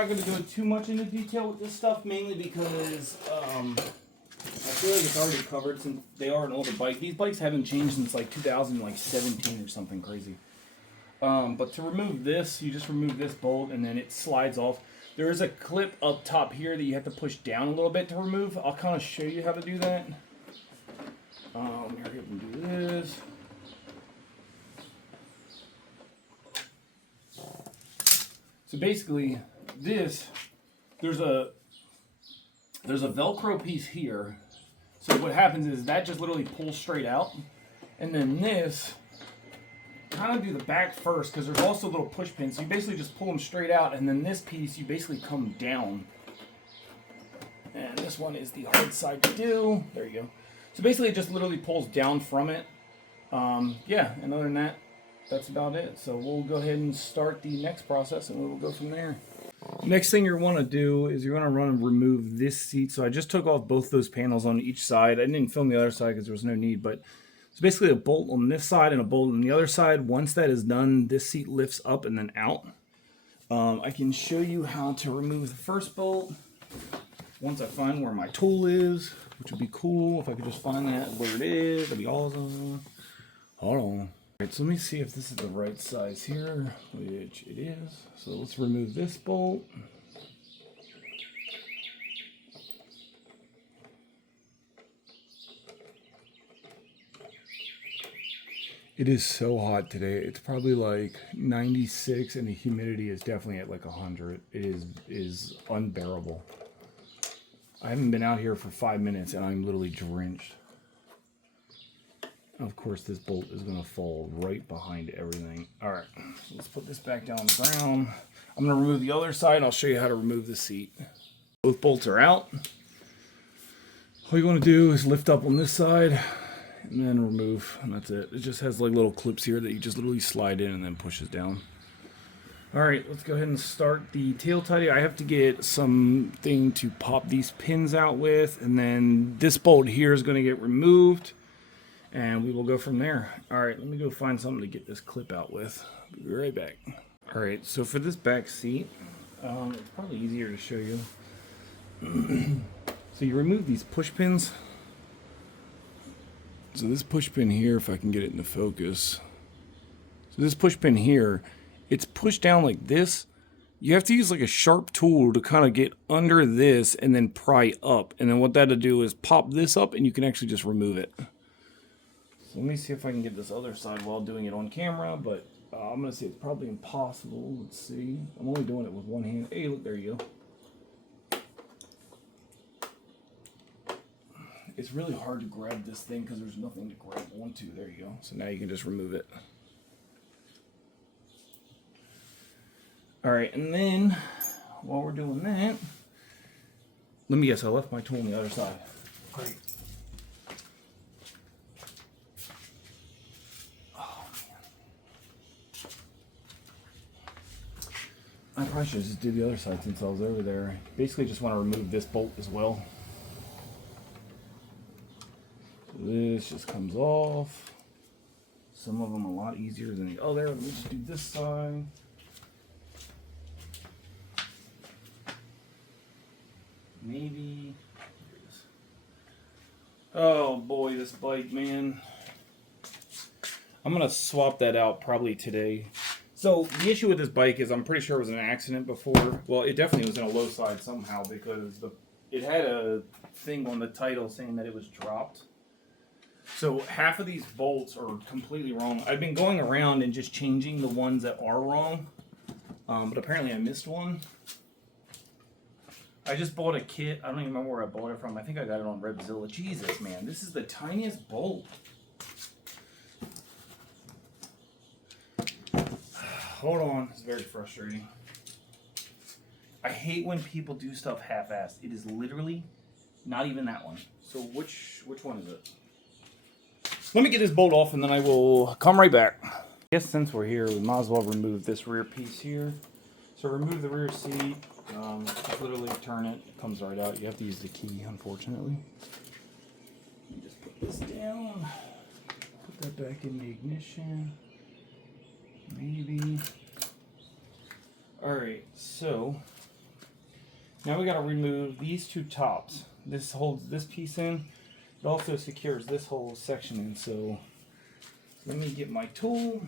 not going to go too much into detail with this stuff, mainly because I feel like it's already covered since they are an older bike. These bikes haven't changed since like 2017 or something crazy. But to remove this, you just remove this bolt and then it slides off. There is a clip up top here that you have to push down a little bit to remove. I'll kind of show you how to do that. Here we can do this. So basically, there's a Velcro piece here. So what happens is that just literally pulls straight out, and then this kind of do the back first because there's also little push pins. So you basically just pull them straight out, and then this piece you basically come down. And this one is the hard side to do. There you go. So basically, it just literally pulls down from it. Yeah, and other than that, that's about it. So we'll go ahead and start the next process and we'll go from there. Next thing you want to do is you're going to run and remove this seat. So I just took off both those panels on each side. I didn't film the other side because there was no need, but it's basically a bolt on this side and a bolt on the other side. Once that is done, this seat lifts up and then out. I can show you how to remove the first bolt once I find where my tool is, which would be cool if I could just find that where it is. That'd be awesome. Hold on. Alright, so let me see if this is the right size here, which it is. So let's remove this bolt. It is so hot today. It's probably like 96 and the humidity is definitely at like 100. It is unbearable. I haven't been out here for 5 minutes and I'm literally drenched. Of course, this bolt is going to fall right behind everything. All right, so let's put this back down on the ground. I'm going to remove the other side, and I'll show you how to remove the seat. Both bolts are out. All you want to do is lift up on this side, and then remove, and that's it. It just has like little clips here that you just literally slide in and then pushes down. All right, let's go ahead and start the tail tidy. I have to get something to pop these pins out with, and then this bolt here is going to get removed. And we will go from there. All right, let me go find something to get this clip out with. I'll be right back. All right, so for this back seat, it's probably easier to show you. So you remove these push pins. So this push pin here, if I can get it into focus. So this push pin here, it's pushed down like this. You have to use like a sharp tool to kind of get under this and then pry up. And then what that'll do is pop this up and you can actually just remove it. So let me see if I can get this other side while doing it on camera, but I'm going to say it's probably impossible. Let's see. I'm only doing it with one hand. Hey, look, there you go. It's really hard to grab this thing because there's nothing to grab onto. There you go. So now you can just remove it. All right, and then while we're doing that, let me guess, I left my tool on the other side. Great. I probably should just do the other side since I was over there. Basically just want to remove this bolt as well. So this just comes off. Some of them a lot easier than the other. Let me just do this side. Maybe. Here it is. Oh boy, this bike, man. I'm going to swap that out probably today. So the issue with this bike is I'm pretty sure it was an accident before. Well, it definitely was in a low side somehow because it had a thing on the title saying that it was dropped. So half of these bolts are completely wrong. I've been going around and just changing the ones that are wrong, but apparently I missed one. I just bought a kit. I don't even remember where I bought it from. I think I got it on Revzilla. Jesus, man, this is the tiniest bolt. Hold on, it's very frustrating. I hate when people do stuff half-assed. It is literally not even that one. So which one is it? Let me get this bolt off and then I will come right back. I guess since we're here, we might as well remove this rear piece here. So remove the rear seat, just literally turn it, it comes right out. You have to use the key, unfortunately. Let me just put this down, put that back in the ignition. Maybe. Alright, so Now we got to remove these two tops. This holds this piece in. It also secures this whole section in. So let me get my tool.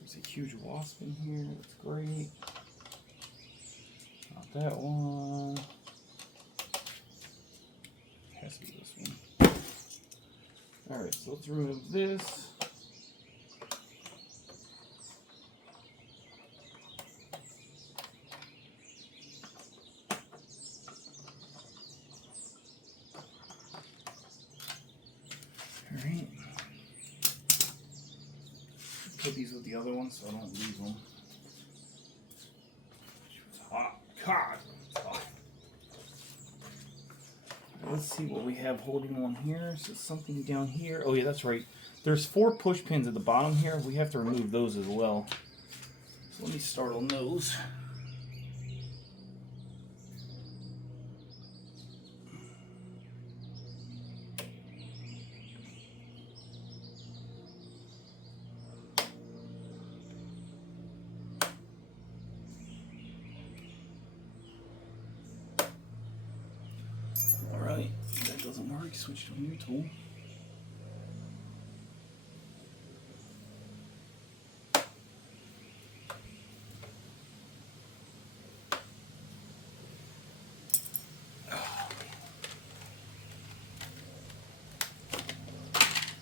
There's a huge wasp in here. That's great. Not that one. Has to be this one. Alright, so let's remove this. Alright. Put these with the other ones so I don't lose them. Hot. God. Hot. Let's see what we have holding on here. So something down here. Oh yeah, that's right. There's 4 push pins at the bottom here. We have to remove those as well. So let me start on those. Alright, that doesn't work. Switch to a new tool.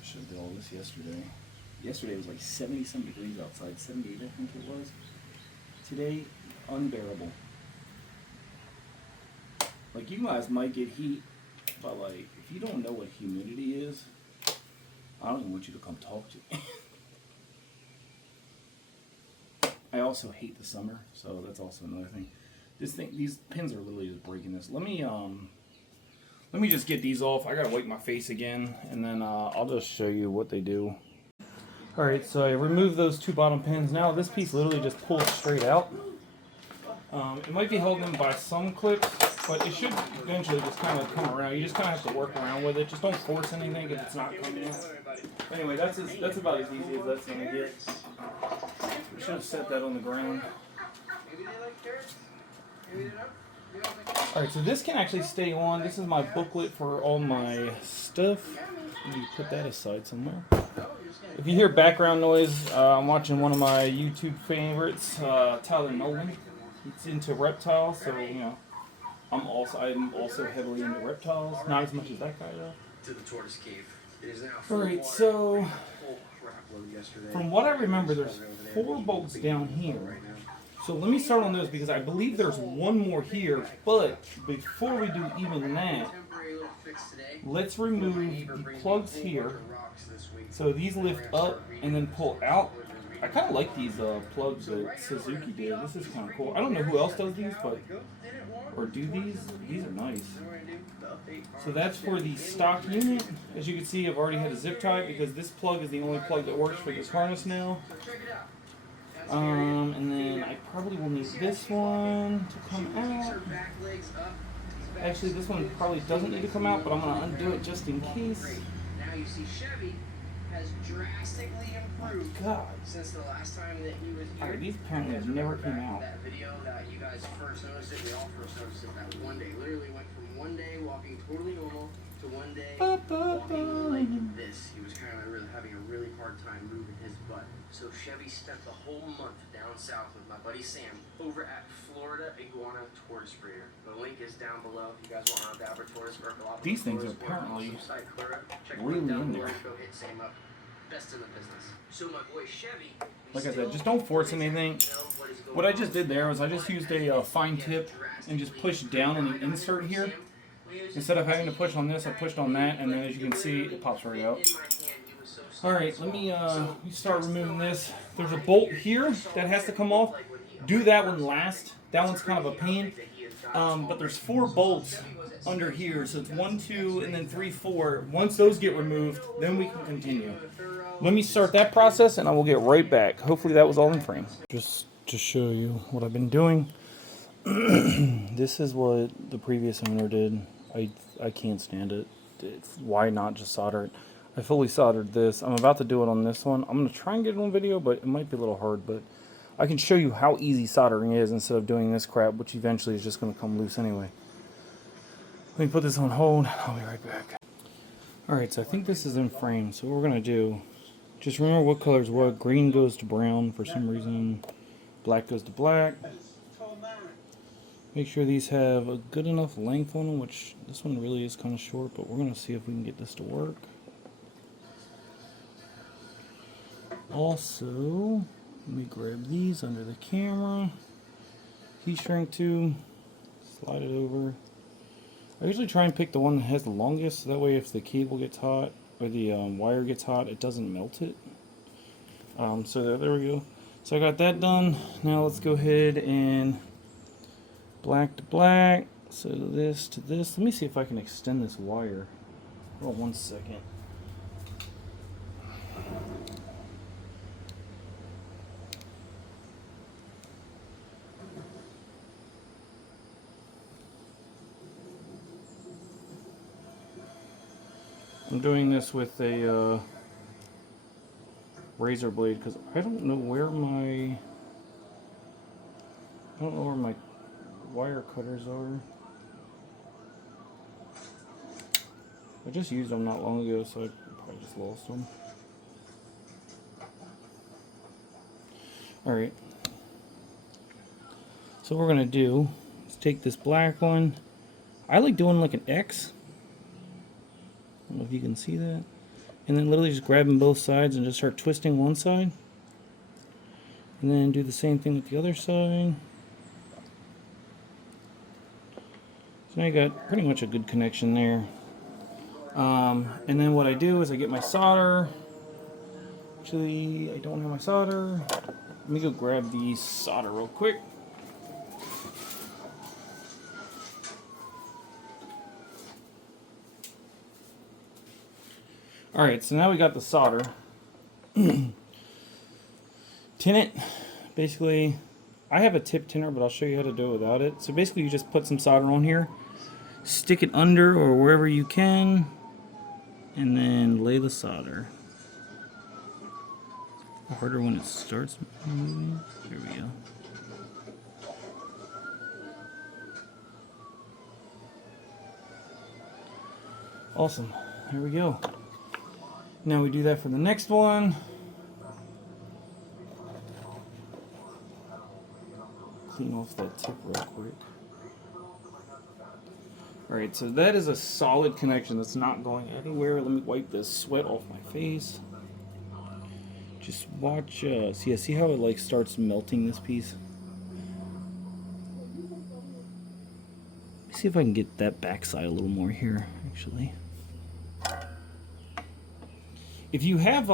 Should have did all this yesterday. Yesterday was like 70-some degrees outside, 78 I think it was. Today, unbearable. Like, you guys might get heat, but like, if you don't know what humidity is, I don't even want you to come talk to me. I also hate the summer, so that's also another thing. These pins are literally just breaking this. Let me just get these off. I gotta wipe my face again, and then I'll just show you what they do. Alright, so I removed those 2 bottom pins. Now this piece literally just pulls straight out. It might be held in by some clips, but it should eventually just kind of come around. You just kind of have to work around with it. Just don't force anything if it's not coming out. Anyway, that's about as easy as that's going to get. We should have set that on the ground. Alright, so this can actually stay on. This is my booklet for all my stuff. Let me put that aside somewhere. If you hear background noise, I'm watching one of my YouTube favorites, Tyler Nolan. He's into reptiles, so you know, I'm also heavily into reptiles. Not as much as that guy though. To the tortoise cave. It is now. Alright, so from what I remember, there's 4 bolts down here. So let me start on those because I believe there's one more here. But before we do even that, let's remove the plugs here. So these lift up and then pull out. I kind of like these plugs that Suzuki did. This is kind of cool. I don't know who else does these, but or do these. These are nice. So that's for the stock unit. As you can see, I've already had a zip tie because this plug is the only plug that works for this harness now. And then I probably will need this one to come out. Actually, this one probably doesn't need to come out, but I'm going to undo it just in case. Now you see Chevy has drastically improved since the last time that he was here. Alright, these apparently have never come out. That video that you guys first noticed it, we all first noticed it that one day. Literally went from one day walking totally normal to one day walking like this. He was kind of really having a really hard time moving his butt. So Chevy spent the whole month down south with my buddy Sam over at Florida Iguana Tortoise Breeder. The link is down below if you guys want to have a tortoise or a These things are apparently really in there. Go hit Sam up. Best in the business. So my boy Chevy. Like I said, just don't force anything. What I just did there was I just used a fine tip and just pushed down on the insert here. Instead of having to push on this, I pushed on that, and then as you can see, it pops right out. Alright, let me start removing this. There's a bolt here that has to come off. Do that one last. That one's kind of a pain. But there's 4 bolts under here, so it's 1, 2, and then 3, 4. Once those get removed, then we can continue. Let me start that process, and I will get right back. Hopefully that was all in frame. Just to show you what I've been doing. This is what the previous owner did. I can't stand it. Why not just solder it? I fully soldered this. I'm about to do it on this one. I'm going to try and get it on video, but it might be a little hard. But I can show you how easy soldering is instead of doing this crap, which eventually is just going to come loose anyway. Let me put this on hold. I'll be right back. Alright, so I think this is in frame. So what we're going to do, just remember what color is what. Green goes to brown for some reason. Black goes to black. Make sure these have a good enough length on them, which this one really is kind of short, but we're going to see if we can get this to work. Also, let me grab these under the camera. Heat shrink tube. Slide it over. I usually try and pick the one that has the longest, so that way if the cable gets hot, or the wire gets hot, it doesn't melt it. So there we go. So I got that done. Now let's go ahead and black to black. So this to this. Let me see if I can extend this wire. Hold on 1 second. I'm doing this with a razor blade because I don't know where my wire cutters are. I just used them not long ago, so I probably just lost them. Alright. So what we're gonna do is take this black one. I like doing like an X. I don't know if you can see that. And then literally just grabbing both sides and just start twisting one side. And then do the same thing with the other side. So now you got pretty much a good connection there. And then what I do is I get my solder. Actually, I don't have my solder. Let me go grab the solder real quick. Alright, so now we got the solder. Tin it. Basically, I have a tip tinner, but I'll show you how to do it without it. So basically you just put some solder on here, stick it under or wherever you can, and then lay the solder. Harder when it starts moving. There we go. Awesome. There we go. Now we do that for the next one. Clean off that tip real quick. Alright, so that is a solid connection that's not going anywhere. Let me wipe this sweat off my face. Just watch, see how it like starts melting this piece? Let me see if I can get that backside a little more here, actually. If you have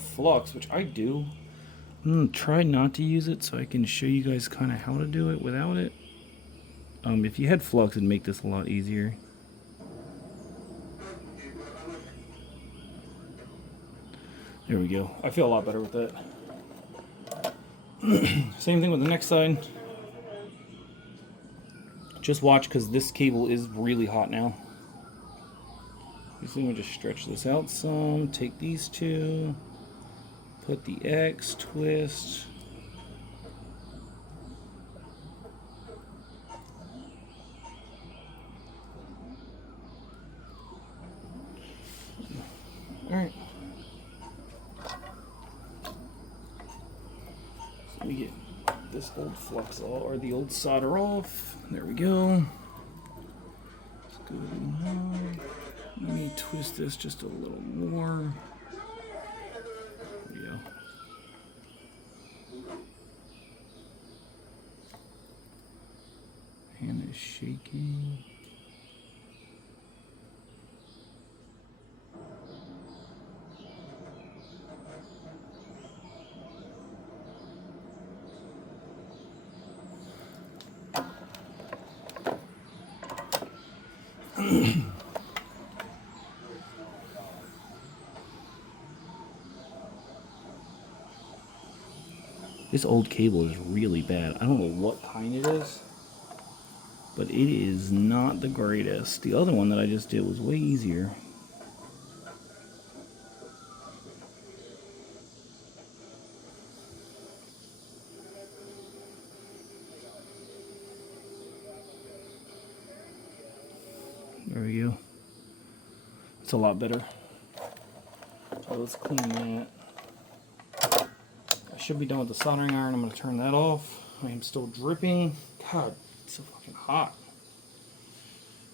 flux, which I do, I'm gonna try not to use it so I can show you guys kind of how to do it without it. If you had flux, it'd make this a lot easier. There we go. I feel a lot better with that. Same thing with the next side. Just watch, because this cable is really hot now. So I'm going to just stretch this out some, take these two, put the X, twist. Alright. So let me get this old flux off, or the old solder off. There we go. Let's go now. Let me twist this just a little more. There we go. Hand is shaking. This old cable is really bad. I don't know what kind it is, but it is not the greatest. The other one that I just did was way easier. There we go. It's a lot better. So let's clean that. I should be done with the soldering iron. I'm going to turn that off. I am still dripping. God, it's so fucking hot.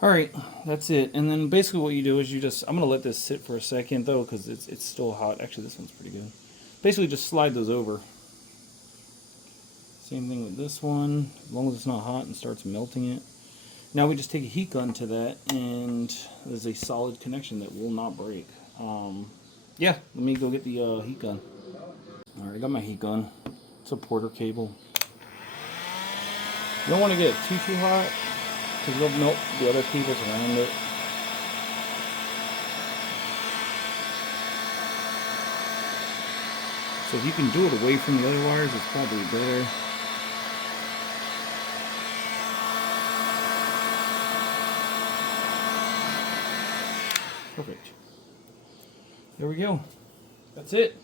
Alright, that's it. And then basically what you do is you just, I'm going to let this sit for a second though, because it's still hot. Actually, this one's pretty good. Basically just slide those over. Same thing with this one, as long as it's not hot and starts melting it. Now we just take a heat gun to that, and there's a solid connection that will not break. Yeah, let me go get the heat gun. Alright, I got my heat gun. It's a Porter cable. You don't want to get it too hot, because it'll melt the other cables around it. So if you can do it away from the other wires, it's probably better. Perfect. There we go. That's it.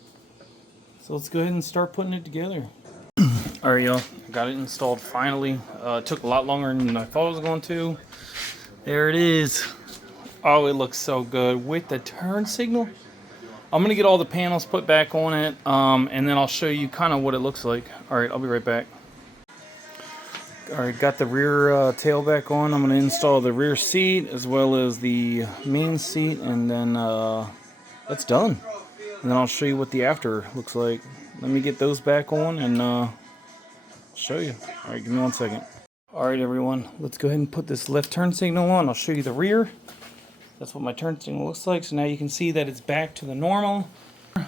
So let's go ahead and start putting it together. Alright, y'all. Got it installed finally. It took a lot longer than I thought it was going to. There it is. Oh, it looks so good with the turn signal. I'm going to get all the panels put back on it, and then I'll show you kind of what it looks like. Alright, I'll be right back. Alright, got the rear tail back on. I'm going to install the rear seat as well as the main seat, and then that's done. And then I'll show you what the after looks like. Let me get those back on and show you. Alright, give me 1 second. Alright everyone, let's go ahead and put this left turn signal on. I'll show you the rear. That's what my turn signal looks like. So now you can see that it's back to the normal. And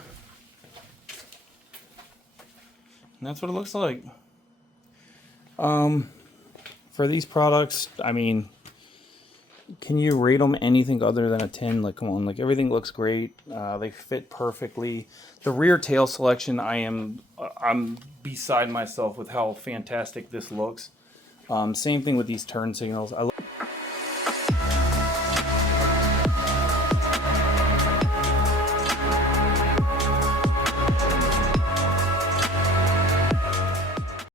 that's what it looks like. For these products, I mean, can you rate them anything other than a 10? Like, come on, like everything looks great. They fit perfectly. The rear tail selection, I'm beside myself with how fantastic this looks. Same thing with these turn signals.